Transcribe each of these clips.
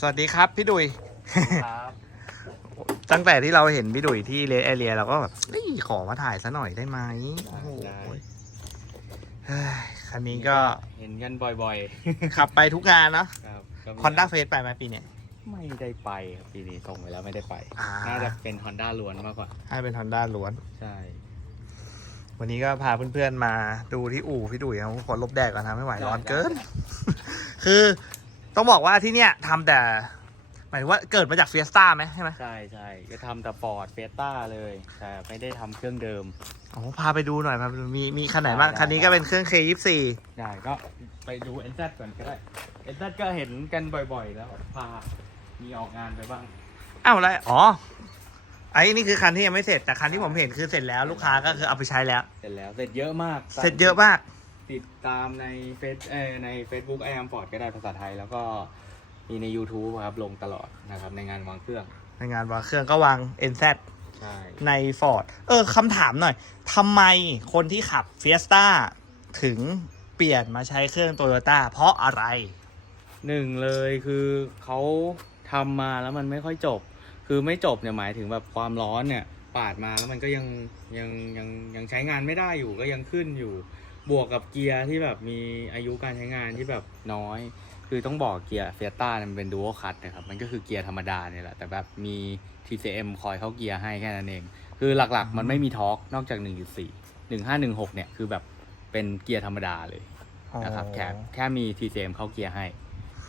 สวัสดีครับพี่ดุย ครับตั้งแต่ที่เราเห็นพี่ดุยที่เลสแอเรียเราก็แบบเฮ้ยขอมาถ่ายซะหน่อยได้ไหมโอ้โหได้เฮ้ยคันนี้ก็เห็นกันบ่อยขับไปทุกงานเนาะๆ ครับก็มีคอนด้าเฟสไปไหมปีเนี้ยไม่ได้ไปครับปีนี้ส่งไปแล้วไม่ได้ไป อ่าน่าจะเป็น Honda ล้วนมากกว่า ให้เป็นฮอนด้าล้วน ใช่ วันนี้ก็พาเพื่อนๆมาดูที่อู่พี่ดุยเขาขอลบแดดก่อนนะไม่ไหวร้อนเกิน คือ ต้องบอกว่าที่เนี้ยทำแต่ หมายถึงว่าเกิดมาจากเฟียสต้าไหมใช่ไหมใช่ใช่ก็ทำแต่ฟอร์ดเฟต้าเลยแต่ไม่ได้ทำเครื่องเดิม โอ้พาไปดูหน่อยพาไปดูมีมีคันไหนบ้างได้คันนี้ก็เป็นเครื่อง K24 ได้ก็ไปดู NZ ก่อนก็ได้ NZ ก็เห็นกันบ่อยๆ แล้วพามีออกงานไปบ้าง อ้าวอะไรอ๋อไอ้นี่คือคันที่ยังไม่เสร็จแต่คันที่ผมเห็นคือเสร็จแล้วลูกค้าก็คือเอาไปใช้แล้ว เสร็จแล้วเสร็จเยอะมากเสร็จเยอะมาก ติดตามในเฟซเออใน Facebook ไอ m อ o ฟอร์ดก็ได้ภาษาไทย แล้วก็มีใน YouTube ครับลงตลอดนะครับในงานวางเครื่อง ในงานวางเครื่องก็วาง NZ ใช่ใน Ford เออคำถามหน่อยทำไมคนที่ขับ Fiesta ถึงเปลี่ยนมาใช้เครื่อง Toyota เพราะอะไร หนึ่งเลยคือเขาทำมาแล้วมันไม่ค่อยจบ คือไม่จบเนี่ยหมายถึงแบบความร้อนเนี่ยปาดมาแล้วมันก็ยังยังยังยังใช้งานไม่ได้อยู่ก็ยังขึ้นอยู่ บวกกับเกียร์ที่แบบมีอายุการใช้งานที่แบบน้อย คือต้องบอกเกียร์เฟียต้ามันเป็นดู a l คัตนะครับ มันก็คือเกียร์ธรรมดาเนี่ยแหละ แต่แบบมี TCM คอยเข้าเกียร์ให้แค่นั้นเอง คือหลักๆ มันไม่มีทอร์กนอกจาก 1.4 1516 เนี่ยคือแบบเป็นเกียร์ธรรมดาเลยนะครับแค่แค่มี TCM เข้าเกียร์ให้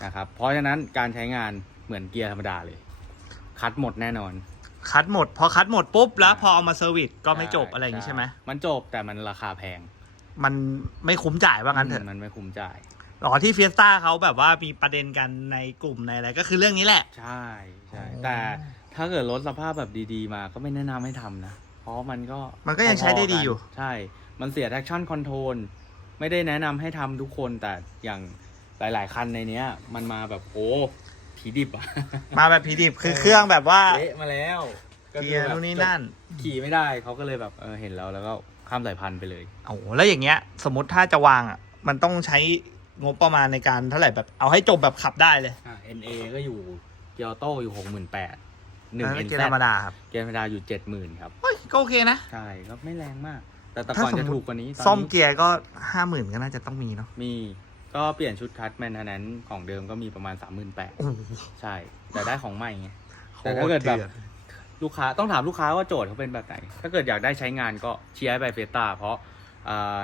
นะครับ เพราะฉะนั้นการใช้งานเหมือนเกียร์ธรรมดาเลย คัดหมดแน่นอนคัดหมด พอคัดหมดปุ๊บแล้วพอเอามาเซอร์วิสก็ไม่จบอะไรอย่างนี้ใช่ไหมมันจบแต่มันราคาแพง มันไม่คุ้มจ่ายว่างั้นเถอะ มันไม่คุ้มจ่ายอ๋อที่ Fiesta เขาแบบว่ามีประเด็นกันในกลุ่มในอะไรก็คือเรื่องนี้แหละ ใช่ใช่อ๋อแต่ถ้าเกิดรถสภาพแบบดีๆมาก็ไม่แนะนำให้ทำนะ เพราะมันก็มันก็ยังใช้ได้ดีอยู่พๆกันใช่ มันเสีย traction control ไม่ได้แนะนำให้ทำทุกคนแต่อย่างหลาย ๆ คันในเนี้ย มันมาแบบโอ้ผีดิบอะมาแบบพีดิบคือเครื่องแบบว่าเละมาแล้วก็เกีคืยอร์แบบนู่นนี่นั่น ขี่ไม่ได้เขาก็เลยแบบเออเห็นแล้วแล้วก็ ข้ามสายพันธุ์ไปเลย โอ้โหแล้วอย่างเงี้ย สมมติถ้าจะวางอะ มันต้องใช้งบประมาณในการเท่าไหร่แบบเอาให้จบแบบขับได้เลยอ่า NA ก็อยู่เกียร์ออโต้อยู่หกหมื่นแปดหนึ่งแล้วเอ็นเกียร์ธรรมดาครับเกียร์ธรรมดาอยู่เจ็ดหมื่นครับ เฮ้ยก็โอเคนะ ใช่ก็ไม่แรงมาก แต่แต่ถ้าก่อนสมจะมุติถูกกว่านี้ตอนซ่อมนี้เกียร์ก็ห้าหมื่นก็น่าจะต้องมีเนาะมีก็เปลี่ยนชุดคัสแมนเทนแนนของเดิมก็มีประมาณ38,000โอ้โหใช่ แต่ได้ของใหม่ไงโคแต่ตถ้ารเกิดแบบถื่อน ลูกค้าต้องถามลูกค้าว่าโจทย์เขาเป็นแบบไหน ถ้าเกิดอยากได้ใช้งานก็เชียร์ให้ไปเฟต้าเพราะ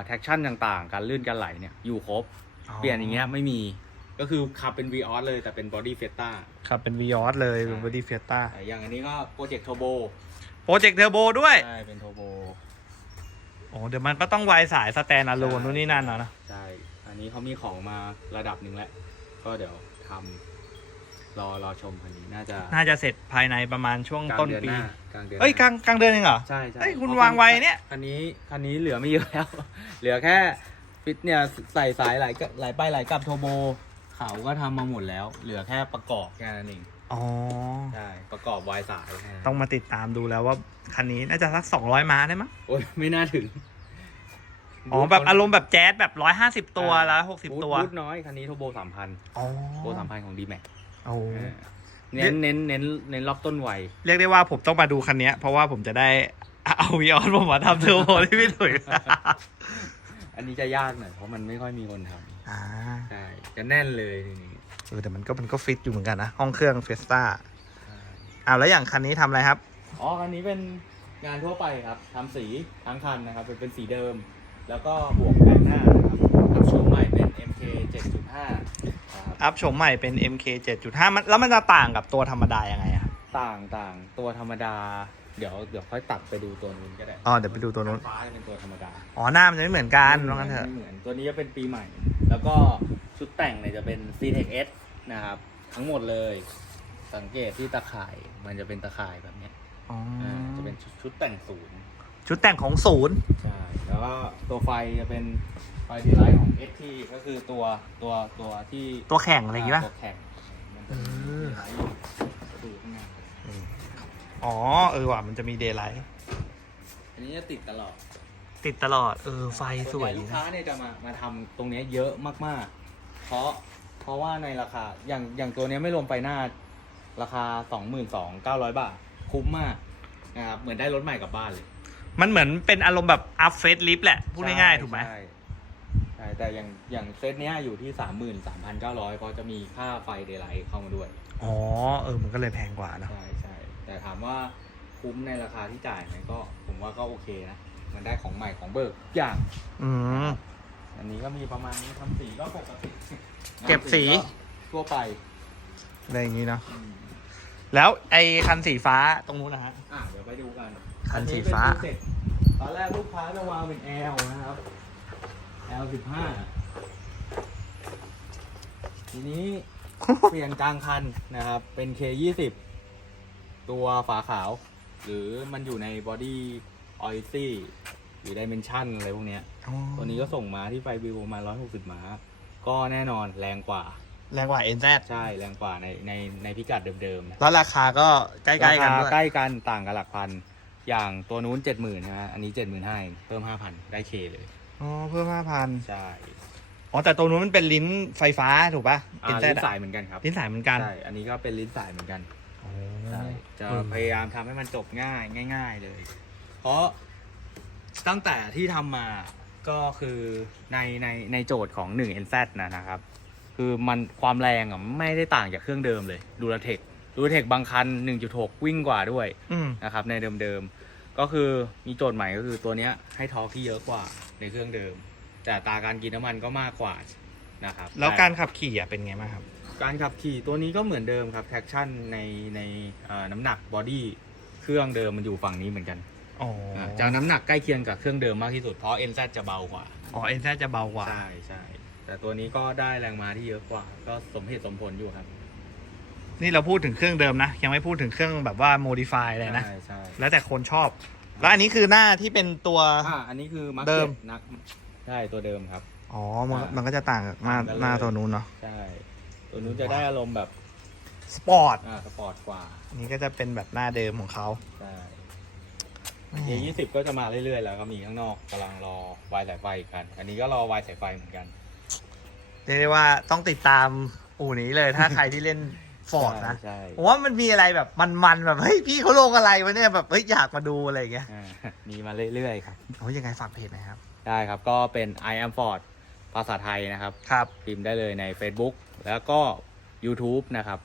แท็กชั่นต่างๆ การลื่นการไหลเนี่ยอยู่ครบ เปลี่ยนอย่างเงี้ยไม่มีก็คือขับเป็น v ีออสเลยแต่เป็นบอดี้เฟต้าครับเป็นวีออสเลยใช่เป็นบอดี้เฟียต้าอย่างอันนี้ก็โปรเจกต์โทโบโปรเจกต์เทอร์โบด้วย ใช่ เป็นโทโบโอ้เดี๋ยวมันก็ต้องวายสายสแตนอะโลนนู่นนี่นั่นนะนะใช่ อันนี้เขามีของมาระดับหนึ่งแล้ว ก็เดี๋ยวทำ รอรอชมคันนี้น่าจะน่าจะเสร็จภายในประมาณช่วงกลางต้นเดือนปี หน้ากลางเดือนเอ้ยหกน้าลางกลางเดือนเองเหรอ ใช่ใช่เอ้ยคุณเพระวางไว้เนี่ย คันนี้คันนี้เหลือไม่เยอะแล้ว เหลือแค่ฟิตเนี่ยใส่สายหลายกับหลายไปหลายกับโทโบเขาก็ทำมาหมดแล้ว เหลือแค่ประกอบแค่นั้นเองอ๋อ ใช่ประกอบวายสายแค่นั้นต้องมาติดตามดูแล้วว่าคันนี้น่าจะสักสองร้อยม้าได้มั้งโอ้ยไม่น่าถึงอ๋อแบบอารมณ์แบบแจ๊สแบบร้อยห้าสิบตัวแล้วหกสิบบูทตัวบูทน้อยคันนี้โทโบสามพันอ๋อ โทโบสามพันของดีแม็ก โอ้ เน้นเน้นเน้นเน้นรอบต้นไวเรียกได้ว่าผมต้องมาดูคันเนี้ย เพราะว่าผมจะได้เอาวีออนผมมาทำเทอร์โบที่พี่ถุยอันนี้จะยากหน่อยเพราะมันไม่ค่อยมีคนทอ่าำใช่จะแน่นเลยทีนี้เออแต่มันก็มันก็ฟิตอยู่เหมือนกันนะ ห้องเครื่องเฟสต้าใช่อ้าวแล้วอย่างคันนี้ทำอะไรครับ อ๋อคันนี้เป็นงานทั่วไปครับทำสีทั้งคันนะครับ เป็นเป็นสีเดิม แล้วก็บวกแผงหน้านะครับกับโชว์ใหม่เป็น MK 7.5 ครับอัพโฉมใหม่เป็น MK 7.5มันแล้วมันจะต่างกับตัวธรรมดายังไงอะต่างต่างตัวธรรมดา เดี๋ยวเดี๋ยวค่อยตัดไปดูตัวนู้นก็ได้อ๋อเดี๋ยวไปดูตัวนู้นฟ้าจะเป็นตัวธรรมดาอ๋อหน้ามันจะไม่เหมือนกันว่างั้นเถอะไม่เหมือนตัวนี้จะเป็นปีใหม่ แล้วก็ชุดแต่งเนี่ยจะเป็น c t e c S นะครับ ทั้งหมดเลย สังเกตที่ตะข่ายมันจะเป็นตะข่ายแบบเนี้ยอ๋ออ่าจะเป็นชุดชุดแต่งศูนย์ ชุดแต่งของศูนย์ใช่ แล้วก็ตัวไฟจะเป็นไฟดีไลท์ของ ST ก็คือตัวตัวตัวที่ตัวแข่งอะไรอย่างงี้ป่ะตัวแข่งมันจะเอมีอดีไลท์อยู่ดูข้างในอ๋อ เออว่ะมันจะมีเดย์ไลท์อันนี้จะติดตลอดติดตลอด เออ ไฟสวยนใหญ่ดีลูกนะค้าเนี่ยจะมามาทำตรงเนี้ยเยอะมากๆ เพราะเพราะว่าในราคาอย่างอย่างตัวเนี้ยไม่รวมไฟหน้า ราคาสองหมื่นสองเก้าร้อยบาท คุ้มมากนะครับเหมือนได้รถใหม่กลับบ้านเลย มันเหมือนเป็นอารมณ์แบบอัพเฟสลิฟแหละพูดง่ายๆถูกไหมใช่ใช่แต่อย่างอย่างเซตเนี้ยอยู่ที่สามหมื่นสามพันเก้าร้อยเพราะจะมีค่าไฟเดย์ไลท์เข้ามาด้วย อ๋อเออมันก็เลยแพงกว่าเนอะใช่ใช่แต่ถามว่าคุ้มในราคาที่จ่ายไหมก็ผมว่าก็โอเคนะ มันได้ของใหม่ของเบิกทุกอย่าง อืม อันนี้ก็มีประมาณนี้ทำสีก็ปกติเก็บสีก็ทั่วไป อะไรอย่างนี้เนาะ แล้วไอ้คันสีฟ้าตรงนู้นนะฮะ อะเดี๋ยวไปดูกันคันสีฟ้า อันนี้เป็น Full Set ตอนแรกลูกค้าจะวางเป็น L นะครับ L สิบห้าทีนี้ เปลี่ยนกลางคันนะครับ เป็น K ยี่สิบตัวฝาขาว หรือมันอยู่ในบอดี้ออยซี่หรือดิเมนชันอะไรพวกเนี้ย ตัวนี้ก็ส่งมาที่ไฟวิวประมาณ 160 ม้า ก็แน่นอนแรงกว่า แรงกว่า NZ ใช่แรงกว่าในในในพิกัดเดิมๆนะแล้วราคาก็ใกล้ๆกันราด้คาวยใกล้กันต่างกันหลักพัน อย่างตัวนู้น70,000นะฮะอันนี้75,000เพิ่ม5,000ได้เคเลย อ๋อ เพิ่มห้าพันใช่อ๋อ แต่ตรงนู้นมันเป็นลิ้นไฟฟ้าถูกปะ อ่า NZ ลิ้นอะสายเหมือนกันครับลิ้นสายเหมือนกันใช่อันนี้ก็เป็นลิ้นสายเหมือนกัน อ๋อ ใช่จะเออพยายามทำให้มันจบง่ายง่าย ๆ เลย เพราะตั้งแต่ที่ทำมาก็คือในในในโจทย์ของ1 NZ นะนะครับ คือมันความแรงอะไม่ได้ต่างจากเครื่องเดิมเลยดูลเทคดูลเทคบางคัน 1.6 วิ่งกว่าด้วยอืมนะครับในเดิมๆ ก็คือมีโจทย์ใหม่ก็คือตัวเนี้ยให้ทอร์กที่เยอะกว่าในเครื่องเดิม แต่อัตราการกินน้ำมันก็มากกว่านะครับแล้วต่การขับขี่อะเป็นไงบ้างครับ การขับขี่ตัวนี้ก็เหมือนเดิมครับแท็กชั่นในในเอ่อน้ำหนักบอดี้เครื่องเดิมมันอยู่ฝั่งนี้เหมือนกันอ๋อะจะเอาน้ำหนักใกล้เคียงกับเครื่องเดิมมากที่สุดเพราะ NZ จะเบากว่า อ๋อ NZ จะเบากว่า ใช่ใช่ แต่ตัวนี้ก็ได้แรงม้าที่เยอะกว่า ก็สมเหตุสมผลอยู่ครับนี่เราพูดถึงเครื่องเดิมนะ ยังไม่พูดถึงเครื่องแบบว่า modify เลยนะ ใช่ใช่แล้วแต่คนชอบ แล้วอันนี้คือหน้าที่เป็นตัว อ่าอันนี้คือมาร์เดิเก็มตนักใช่ตัวเดิมครับ อ๋อมันอ่ามัมันก็จะต่างกับหน้าต่างกันเลยหน้าตัวนู้นเนาะใช่ ตัวนู้นจะได้อารมณ์แบบสปอร์ตอ่าสปอร์ตกว่าอันนี้ก็จะเป็นแบบหน้าเดิมของเขาใช่เยี่สิบก็จะมาเรื่อยๆ แล้วก็มีข้างนอกกำลังรอวายสายไฟอีกกัน อันนี้ก็รอวายสายไฟเหมือนกัน เรียกได้ว่าต้องติดตามอู่นี้เลยถ้าใครที่เล่นฟอร์ดนะ ใช่ผมว่ามันมีอะไรแบบมันๆแบบเฮ้ยพี่เขาลงอะไรวะเนี่ยแบบเฮ้ยอยากมาดูอะไรอย่างเงี้ยอ่ามีมาเรื่อยๆครับ โอ้ยยังไงฝากเพจหนะครับ ได้ครับ ก็เป็น I am Ford ภาษาไทยนะครับ ครับ พิมพ์ได้เลยใน Facebook แล้วก็ YouTube นะครับ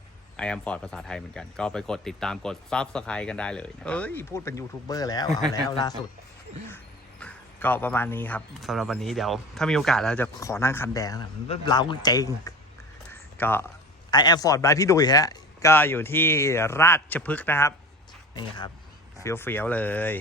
I am Ford ภาษาไทยเหมือนกัน ก็ไปกดติดตามกด Subscribe กันได้เลยนะครับ เอ้ย พูดเป็นยูทูบเบอร์แล้ว เอาแล้วล่าสุด ก็ประมาณนี้ครับสำหรับวันนี้เดี๋ยว ถ้ามีโอกาสเราจะขอนั่งคันแดงนะเล้าจงก็ไอแอร์ฟอร์ดบายพี่ดุยฮะ ก็อยู่ที่ราชพฤกษ์นะครับ นี่ครับ เฟี้ยวๆเลย